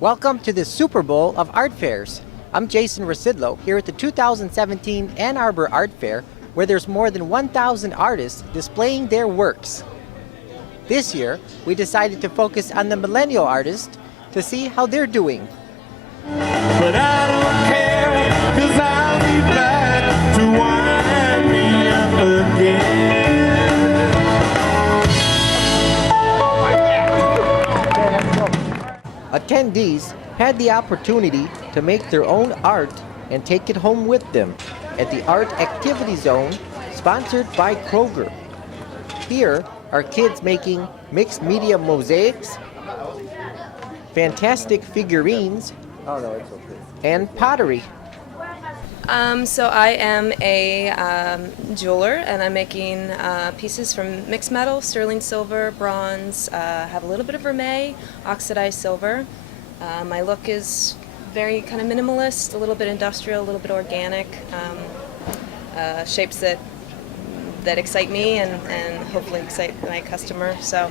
Welcome to the Super Bowl of art fairs. I'm Jason Rzucidlo here at the 2017 Ann Arbor Art Fair, where there's more than 1,000 artists displaying their works. This year, we decided to focus on the Millennial artists to see how they're doing. But I don't care, 'cause I'll be back to wind me up again. Attendees had the opportunity to make their own art and take it home with them at the Art Activity Zone, sponsored by Kroger. Here are kids making mixed media mosaics, fantastic figurines, and pottery. So I am a jeweler, and I'm making pieces from mixed metal, sterling silver, bronze, have a little bit of vermeil, oxidized silver. My look is very kind of minimalist, a little bit industrial, a little bit organic, shapes that excite me and hopefully excite my customer. So,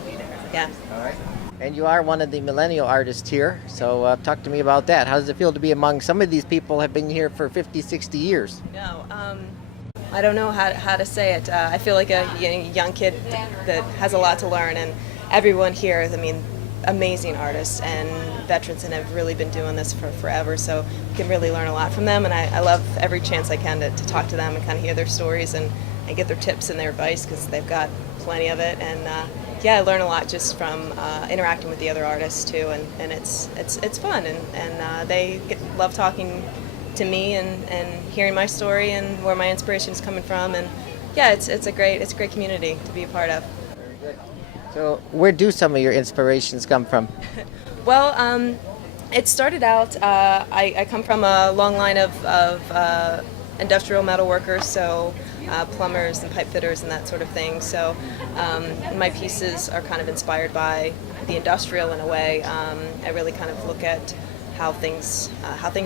yeah. All right. And you are one of the Millennial artists here, so talk to me about that. How does it feel to be among some of these people have been here for 50, 60 years? No, I don't know how to say it. I feel like a young kid that has a lot to learn, and everyone here, I mean, amazing artists and veterans, and have really been doing this for forever, so you can really learn a lot from them, and I love every chance I can to talk to them and kind of hear their stories and get their tips and their advice, because they've got plenty of it. And yeah, I learn a lot just from interacting with the other artists too, and it's fun, and they love talking to me and hearing my story and where my inspiration is coming from, and yeah, it's a great community to be a part of. Very good. So where do some of your inspirations come from? Well, it started out, I come from a long line of industrial metal workers, so plumbers and pipe fitters and that sort of thing. So my pieces are kind of inspired by the industrial in a way. I really kind of look at how things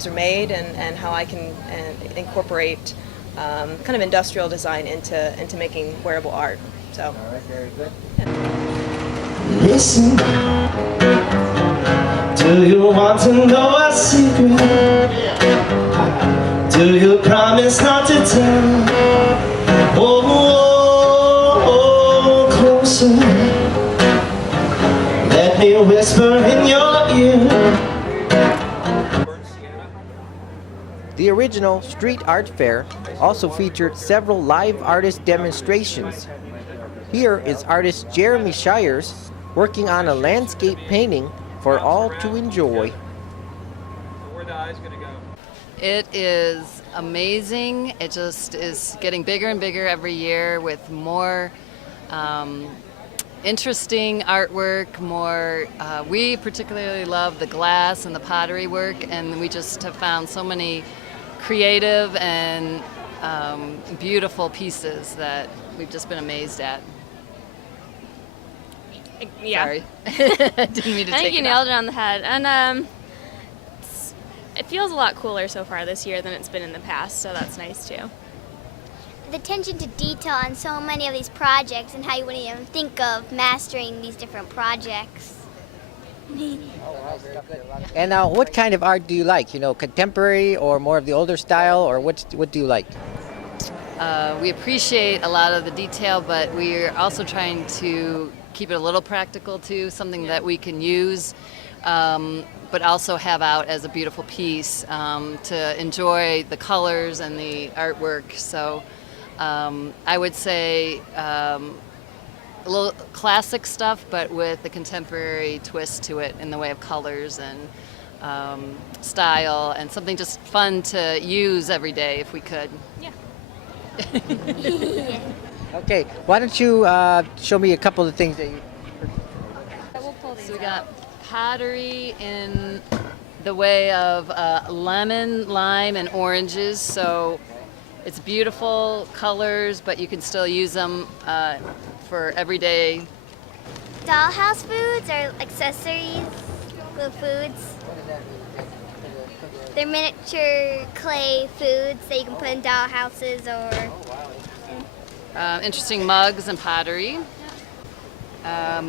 are made and how I can incorporate kind of industrial design into making wearable art. So. All right, very good. Listen, do you want to know a secret? Do you promise not to tell? Oh, closer. Let me whisper in your ear. The original Street Art Fair also featured several live artist demonstrations. Here is artist Jeremy Shires working on a landscape painting for all to enjoy. Where the eye's gonna go? It is amazing. It just is getting bigger and bigger every year with more interesting artwork, more, we particularly love the glass and the pottery work, and we just have found so many creative and beautiful pieces that we've just been amazed at. Yeah. Sorry. Didn't mean to I take think you it nailed off. it on the head. And it feels a lot cooler so far this year than it's been in the past, so that's nice too. The attention to detail on so many of these projects and how you wouldn't even think of mastering these different projects. And now, what kind of art do you like? You know, contemporary or more of the older style, or what do you like? We appreciate a lot of the detail, but we're also trying to keep it a little practical too, something that we can use, but also have out as a beautiful piece to enjoy the colors and the artwork. So I would say a little classic stuff, but with a contemporary twist to it in the way of colors and style, and something just fun to use every day if we could. Yeah. Okay, why don't you show me a couple of the things that you... So we got pottery in the way of lemon, lime, and oranges. So it's beautiful colors, but you can still use them for everyday. Dollhouse foods are accessories, little foods. They're miniature clay foods that you can put in dollhouses or... Interesting mugs and pottery.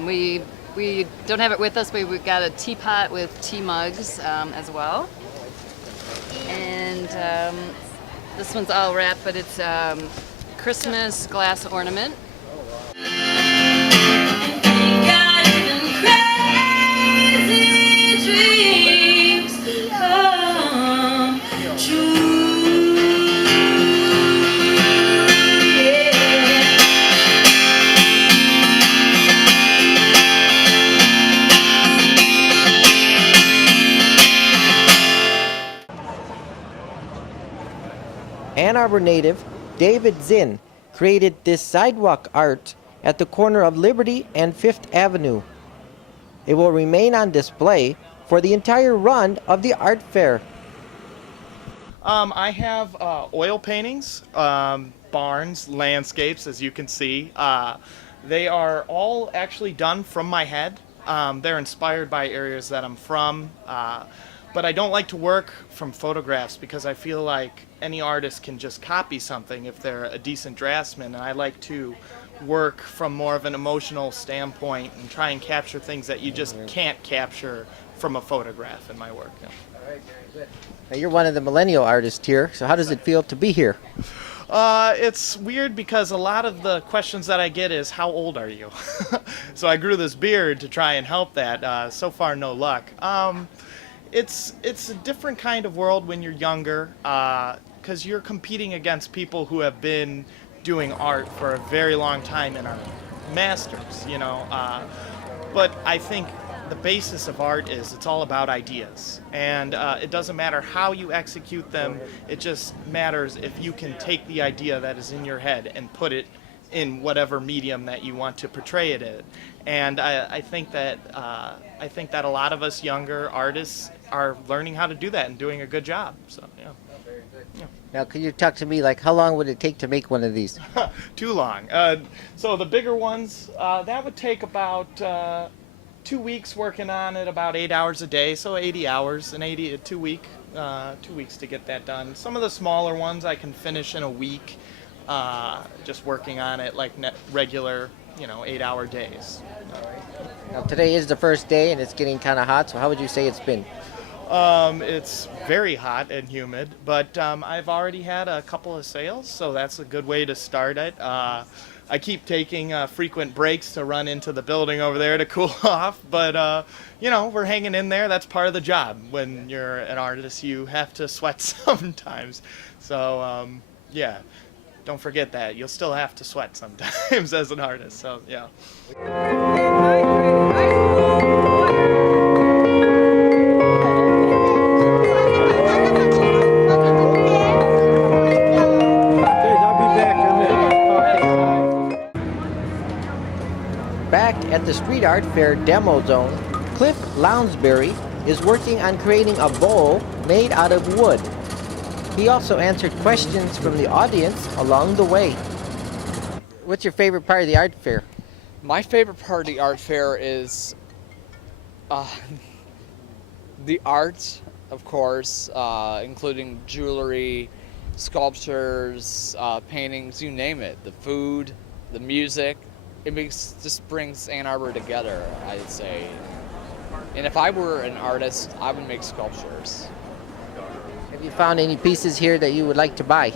We we don't have it with us, but we've got a teapot with tea mugs as well. And this one's all wrapped, but it's Christmas glass ornament. Ann Arbor native David Zinn created this sidewalk art at the corner of Liberty and 5th Avenue. It will remain on display for the entire run of the art fair. I have oil paintings, barns, landscapes, as you can see. They are all actually done from my head. They're inspired by areas that I'm from. But I don't like to work from photographs because I feel like any artist can just copy something if they're a decent draftsman, and I like to work from more of an emotional standpoint and try and capture things that you just can't capture from a photograph in my work. Yeah. All right, very good. Now you're one of the Millennial artists here, so how does it feel to be here? It's weird because a lot of the questions that I get is, how old are you? So I grew this beard to try and help that. So far, no luck. It's a different kind of world when you're younger, because you're competing against people who have been doing art for a very long time and are masters, you know. But I think the basis of art is it's all about ideas, and it doesn't matter how you execute them. It just matters if you can take the idea that is in your head and put it in whatever medium that you want to portray it in. And I think that a lot of us younger artists are learning how to do that and doing a good job. So yeah. Yeah. Now, could you talk to me, like, how long would it take to make one of these? Too long. So the bigger ones, that would take about 2 weeks working on it, about 8 hours a day, so 80 hours, 2 weeks to get that done. Some of the smaller ones I can finish in a week, just working on it like regular, 8-hour days. Now, today is the first day, and it's getting kind of hot, so how would you say it's been? It's very hot and humid, but I've already had a couple of sales, so that's a good way to start it. I keep taking frequent breaks to run into the building over there to cool off, but we're hanging in there. That's part of the job. When you're an artist, you have to sweat sometimes. So yeah, don't forget that. You'll still have to sweat sometimes as an artist, so yeah. Back at the Street Art Fair demo zone, Cliff Lounsbery is working on creating a bowl made out of wood. He also answered questions from the audience along the way. What's your favorite part of the art fair? My favorite part of the art fair is the art, of course, including jewelry, sculptures, paintings, you name it. The food, the music. It just brings Ann Arbor together, I'd say. And if I were an artist, I would make sculptures. Have you found any pieces here that you would like to buy?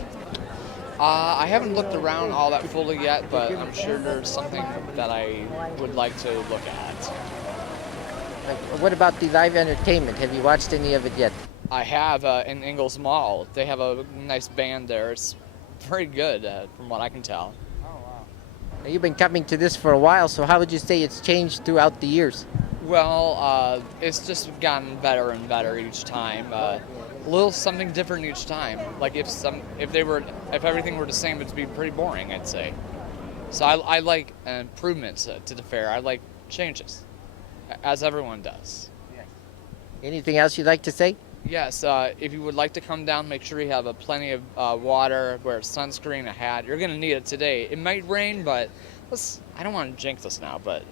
I haven't looked around all that fully yet, but I'm sure there's something that I would like to look at. What about the live entertainment? Have you watched any of it yet? I have in Ingalls Mall. They have a nice band there. It's very good from what I can tell. Now, you've been coming to this for a while, so how would you say it's changed throughout the years? Well, it's just gotten better and better each time. A little something different each time. Like if everything were the same, it'd be pretty boring, I'd say. So I like improvements to the fair. I like changes, as everyone does. Anything else you'd like to say? Yes, if you would like to come down, make sure you have plenty of water, wear sunscreen, a hat. You're going to need it today. It might rain, but I don't want to jinx this now, but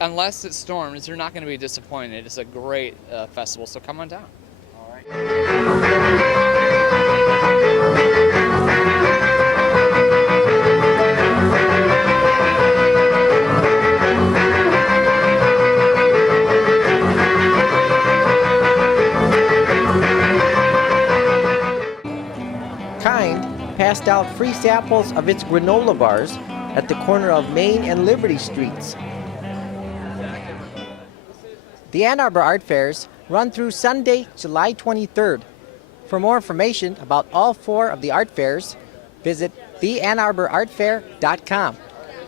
unless it storms, you're not going to be disappointed. It's a great festival, so come on down. All right. passed out free samples of its granola bars at the corner of Main and Liberty Streets. The Ann Arbor Art Fairs run through Sunday, July 23rd. For more information about all 4 of the art fairs, visit theannarborartfair.com.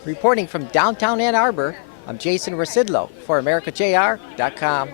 Reporting from downtown Ann Arbor, I'm Jason Rzucidlo for AmericaJR.com.